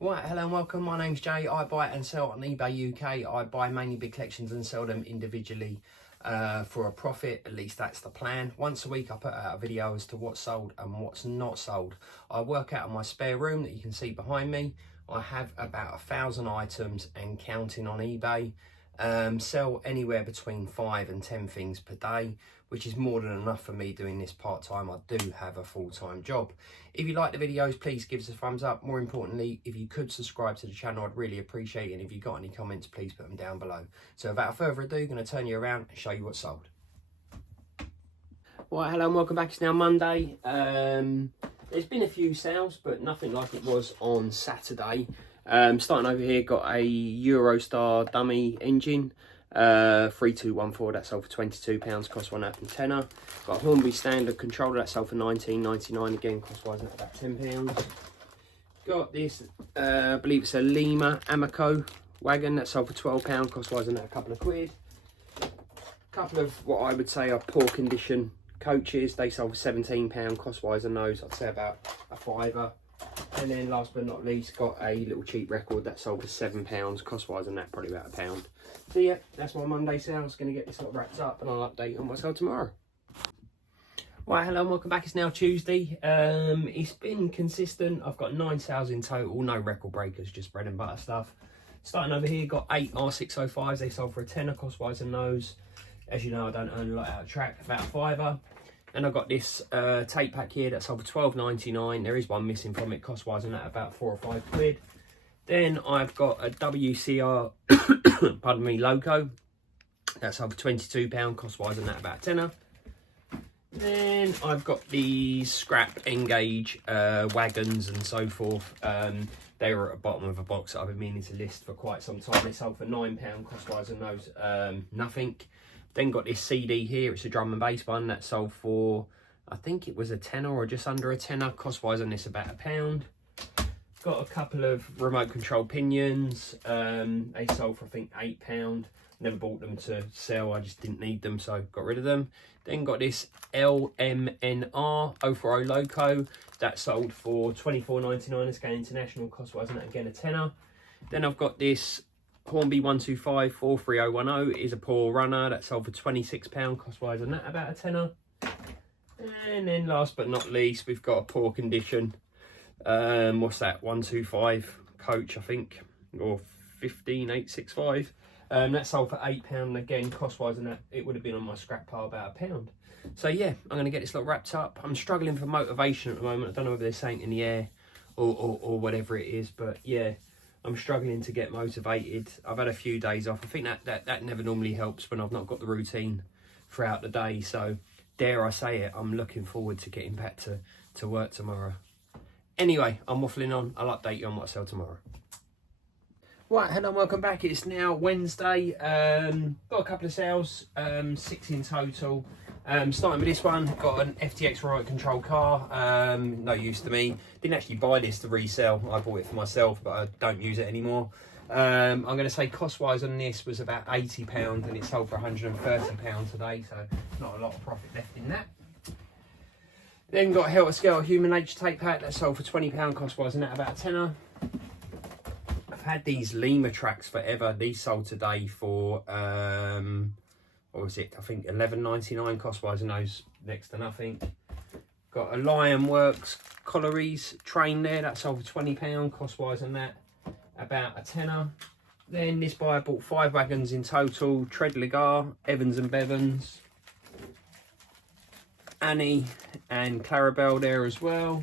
Right, hello and welcome. My name's Jay. I buy and sell on eBay UK. I buy mainly big collections and sell them individually for a profit. At least that's the plan. Once a week I put out a video as to what's sold and what's not sold. I work out of my spare room that you can see behind me. I have about 1,000 items and counting on eBay. Sell anywhere between 5 and 10 things per day, which is more than enough for me doing this part-time. I do have a full-time job. If you like the videos, please give us a thumbs up. More importantly, if you could subscribe to the channel, I'd really appreciate it. And if you've got any comments, please put them down below. So without further ado, I'm going to turn you around and show you what's sold. Right, hello and welcome back. It's now Monday. There's been a few sales, but nothing like it was on Saturday. Starting over here, got a Eurostar dummy engine, 3214, that sold for £22, cost one up and tenner. Got a Hornby standard controller, that sold for £19.99, again cost wise about £10. Got this, I believe it's a Lima Amico wagon, that sold for £12, cost wise a couple of quid. Couple of what I would say are poor condition coaches, they sold for £17, cost wise on those I'd say about a fiver. And then last but not least, got a little cheap record that sold for £7, cost wise on that probably about £1. So yeah, that's my Monday sales. Going to get this lot wrapped up and I'll update on what's sold tomorrow. Right, hello and welcome back. It's now Tuesday. It's been consistent. I've got 9 sales in total, no record breakers, just bread and butter stuff. Starting over here, got 8 R605s. They sold for a tenner, cost wise on those. As you know, I don't earn a lot out of track, about a fiver. And I've got this tape pack here that sold for £12.99. There is one missing from it, cost wise on that about 4 or 5 quid. Then I've got a WCR, pardon me, Loco. That sold for £22, cost wise on that about a tenner. Then I've got these scrap Engage wagons and so forth. They were at the bottom of a box that I've been meaning to list for quite some time. They sold for £9, cost wise on those nothing. Then got this CD here, it's a drum and bass one that sold for, I think it was a tenner or just under a tenner, cost wise on this about £1. Got a couple of remote control pinions, they sold for I think £8. Never bought them to sell, I just didn't need them, so got rid of them. Then got this LMNR 040 Loco that sold for £24.99, it's going international, cost wise on that again a tenner. Then I've got this Hornby 125 43010 is a poor runner that sold for £26, cost wise on that about a tenner. And then last but not least, we've got a poor condition, what's that, 125 coach I think, or 15865. That sold for £8, again cost wise on that it would have been on my scrap pile about £1. So yeah, I'm going to get this lot wrapped up. I'm struggling for motivation at the moment. I don't know whether there's something in the air or whatever it is, but yeah, I'm struggling to get motivated. I've had a few days off. I think that never normally helps when I've not got the routine throughout the day. So dare I say it, I'm looking forward to getting back to work tomorrow. Anyway, I'm waffling on. I'll update you on what I sell tomorrow. Right, hello and welcome back. It's now Wednesday. Got a couple of sales, 6 in total. Starting with this one, got an FTX remote control car, no use to me. Didn't actually buy this to resell, I bought it for myself, but I don't use it anymore. I'm going to say cost wise on this was about £80 and it sold for £130 today, so not a lot of profit left in that. Then got a Helter Skelter Human Nature tape pack that sold for £20, cost wise on that about a tenner. I've had these Lima tracks forever. These sold today for what was it, I think £11.99, cost wise on those next to nothing. Got a Lionworks Collieries train there that sold for £20, cost wise on that about a tenner. Then this buyer bought 5 wagons in total, Treadligar, Evans and Bevans, Annie and Clarabelle there as well.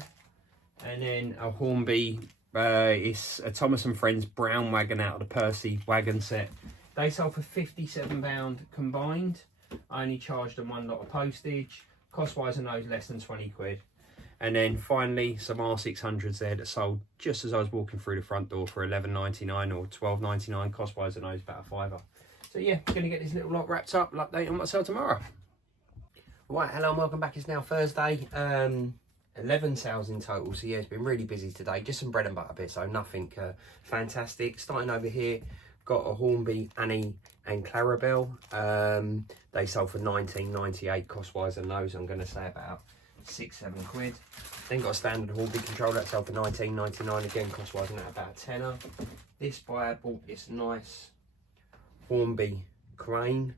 And then a Hornby, it's a Thomas and Friends brown wagon out of the Percy wagon set. They sold for £57 combined. I only charged them 1 lot of postage. Cost wise on those less than 20 quid. And then finally some R600s there that sold just as I was walking through the front door for £11.99 or £12.99. Cost wise on those about a fiver. So yeah, gonna get this little lot wrapped up. I'll update on what I sell tomorrow. Right, hello and welcome back. It's now Thursday. 11 sales in total, so yeah, it's been really busy today. Just some bread and butter bits, so nothing fantastic. Starting over here, got a Hornby, Annie and Clarabelle. They sold for £19.98 cost wise on those. I'm going to say about 6-7 quid. Then got a standard Hornby controller that sold for 19.99, again cost wise and that about a tenner. This buyer bought this nice Hornby crane.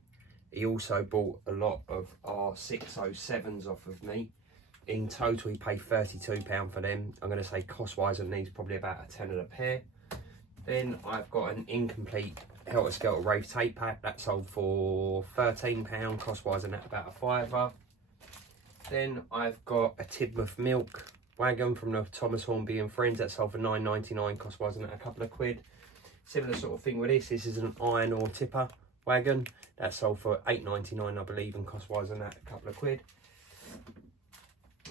He also bought a lot of our 607s off of me. In total he paid £32 for them. I'm going to say cost wise on these probably about a tenner a pair. Then I've got an incomplete Helter Skelter Rave tape pack that sold for £13, cost wise and that about a fiver. Then I've got a Tidmouth milk wagon from the Thomas Hornby and Friends that sold for £9.99, cost wise and that a couple of quid. Similar sort of thing with this. This is an iron ore tipper wagon that sold for £8.99 I believe, and cost wise and that a couple of quid.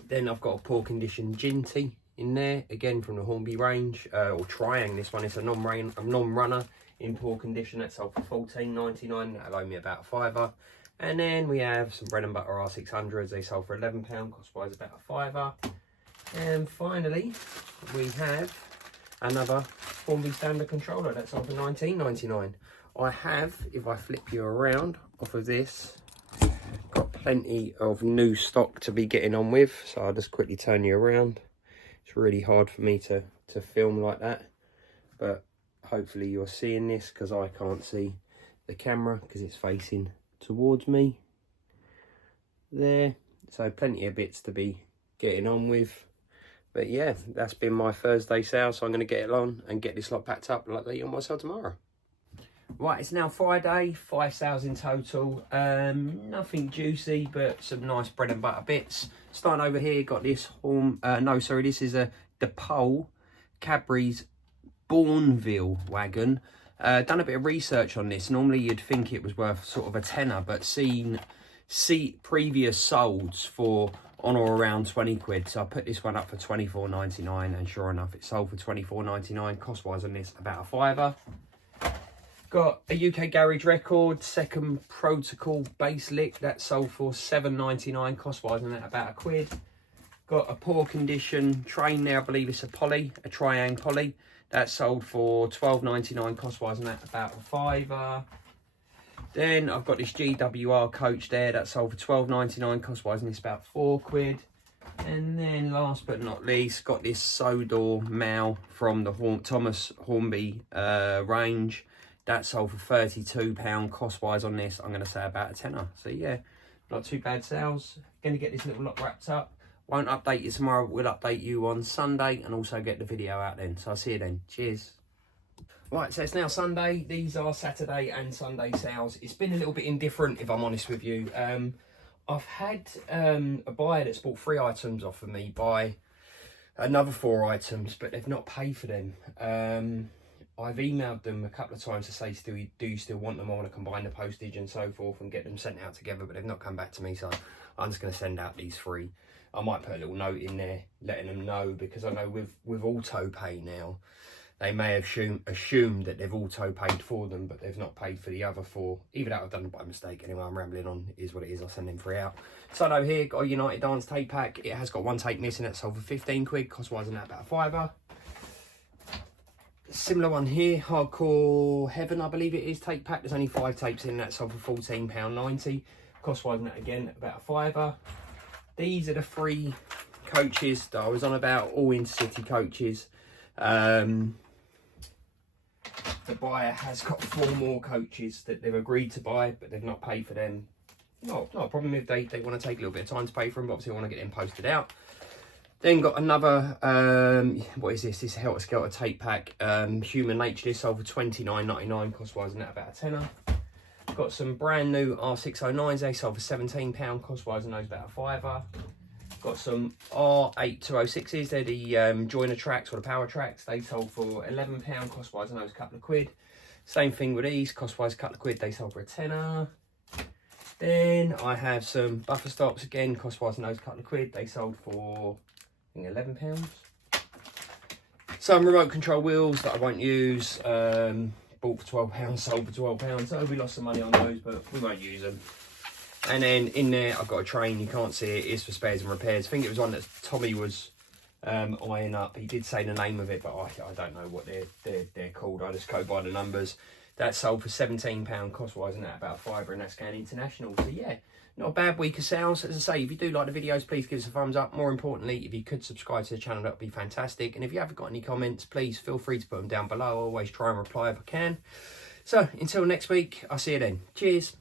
Then I've got a poor condition Ginty in there, again from the Hornby range, or Triang. This one is a non-runner in poor condition that sold for £14.99. That'll owe me about a fiver. And then we have some bread and butter R600s. They sold for £11, cost wise about a fiver. And finally, we have another Hornby standard controller that sold for £19.99. I have, if I flip you around off of this, got plenty of new stock to be getting on with. So I'll just quickly turn you around. It's really hard for me to film like that, but hopefully you're seeing this because I can't see the camera because it's facing towards me there. So plenty of bits to be getting on with. But yeah, that's been my Thursday sale, so I'm going to get it on and get this lot packed up like that on my sale tomorrow. Right, it's now Friday, 5 sales in total. Nothing juicy, but some nice bread and butter bits. Starting over here, got this this is a DePaul Cadbury's Bourneville wagon. Done a bit of research on this. Normally you'd think it was worth sort of a tenner, but seen previous solds for on or around 20 quid. So I put this one up for 24.99, and sure enough, it sold for 24.99. Cost wise on this about a fiver. Got a UK Garage Record second protocol base lick that sold for 7.99, cost wise on that about a quid. Got a poor condition train there, I believe it's a Triang Poly, that sold for 12.99, cost wise on that about a fiver. Then I've got this GWR coach there that sold for 12.99, cost wise on this about 4 quid. And then last but not least, got this Sodor Mao from the Thomas Hornby range. That sold for £32, cost wise on this, I'm going to say about a tenner. So yeah, not too bad sales. Going to get this little lot wrapped up. Won't update you tomorrow, but we'll update you on Sunday and also get the video out then. So I'll see you then. Cheers. Right, so it's now Sunday. These are Saturday and Sunday sales. It's been a little bit indifferent, if I'm honest with you. I've had a buyer that's bought 3 items off of me, buy another 4 items, but they've not paid for them. I've emailed them a couple of times to say, do you still want them? I want to combine the postage and so forth and get them sent out together, but they've not come back to me, so I'm just going to send out these 3. I might put a little note in there letting them know, because I know with auto pay now, they may have assumed that they've auto paid for them, but they've not paid for the other 4. Either that I've done it by mistake. Anyway, I'm rambling on. It is what it is. I'll send them 3 out. So over here, got a United Dance tape pack. It has got 1 tape missing. That sold for 15 quid. Cost wise on that about a fiver. Similar one here, Hardcore Heaven, I believe it is, tape pack. There's only 5 tapes in. That sold for £14.90. Cost wise on that again about a fiver. These are the 3 coaches that I was on about, all intercity coaches. The buyer has got 4 more coaches that they've agreed to buy, but they've not paid for them. Not a problem if they want to take a little bit of time to pay for them, but obviously I want to get them posted out. Then got another, what is this? This is a Helter Skelter tape pack, Human Nature. This sold for £29.99, cost wise and that about a tenner. Got some brand new R609s, they sold for £17, cost wise and those about a fiver. Got some R8206s, they're the joiner tracks or the power tracks. They sold for £11, cost wise and those a couple of quid. Same thing with these, cost wise a couple of quid, they sold for a tenner. Then I have some buffer stops again, cost wise and those a couple of quid. They sold for I think £11. Some remote control wheels that I won't use, bought for £12, sold for £12. So we lost some money on those, but we won't use them. And then in there, I've got a train. You can't see it. It's for spares and repairs. I think it was one that Tommy was eyeing up. He did say the name of it, but I don't know what they're called. I just go by the numbers. that sold for £17 cost-wise, and that about £5, and that's going international. So yeah, not a bad week of sales. As I say, if you do like the videos, please give us a thumbs up. More importantly, if you could subscribe to the channel, that would be fantastic. And if you haven't got any comments, please feel free to put them down below. I always try and reply if I can. So until next week, I'll see you then. Cheers.